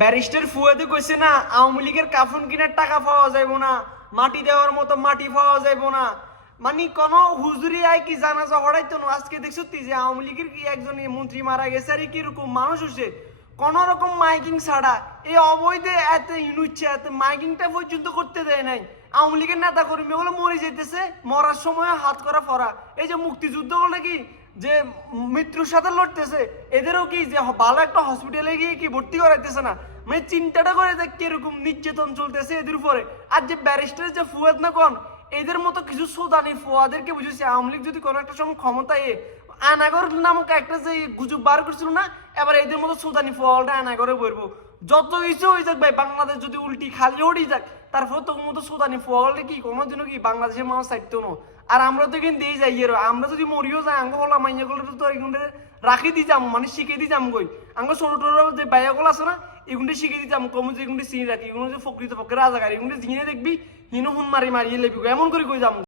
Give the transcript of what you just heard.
Barrister ফুয়াদে কইছে না, আওয়ামী লীগের কাফন কিনার টাকা পাওয়া যাইব না, মাটি দেওয়ার মতো মাটি পাওয়া যাইব না। মানে কোন হুজুরি আয় কি জানাজা হড়াইতো না? আজকে দেখছ তুই যে আওয়ামী লীগের কি একজন মন্ত্রী মারা গেছে, আর কীরকম মানুষ হচ্ছে কোন রকম মাইকিং ছাড়া এই অবৈধ এত ইনুচ্ছে, এত মাইকিংটা পর্যন্ত করতে দেয় নাই। আওয়ামী লীগের নেতা কর্মী ওগুলো মরে যেতেছে মরার সময় হাত করা ফরা। এই যে মুক্তিযুদ্ধ করলে কি যে মৃত্যুর সাথে লড়তেছে, এদেরও কি যে ভালো একটা হসপিটালে গিয়ে কি ভর্তি করাইতেছে না? মানে চিন্তাটা করে যে কীরকম নির্যাতন চলতেছে এদের উপরে। আর যে ব্যারিস্টার যে ফুয়াদ না কোন, এদের মতো কিছু সোদানি ফুয়াদেরকে বুঝেছি আওয়ামী লীগ যদি কোনো একটা সময় ক্ষমতায় আনাগর নামক একটা যে গুজব বার করছিল না এবার এদের মতো সোদানি ফুয়ালটা আনাগরে বলব যত কিছু হয়ে যাক ভাই, বাংলাদেশ যদি উল্টি খালি উড়ি যাক, তারপর তো মতো সোদানি ফুয়ালটা কি, কোনোদিনও কি বাংলাদেশের মানুষ থাকতো না। আর আমরা তো কিন্তু দিয়ে যাই এর, আমরা যদি মরিও যাই, আঙ্গ হলাম মাইয়া গুলো তো এগুলো রাখি দি যাম মানে শিখে দি যাম গই আঙ্গ ছোট ছোট যে বাইয়াগুলো আছে না এগুলো শিখে দি যাম, কমু যে এগুলো চিনি রাখি এগুলো যে ফকরিত ফকরে রাজাকার এগুলো জিনে দেখবি, হিনো হুন মারি মারিয়ে লেবি এমন করে কই যাম।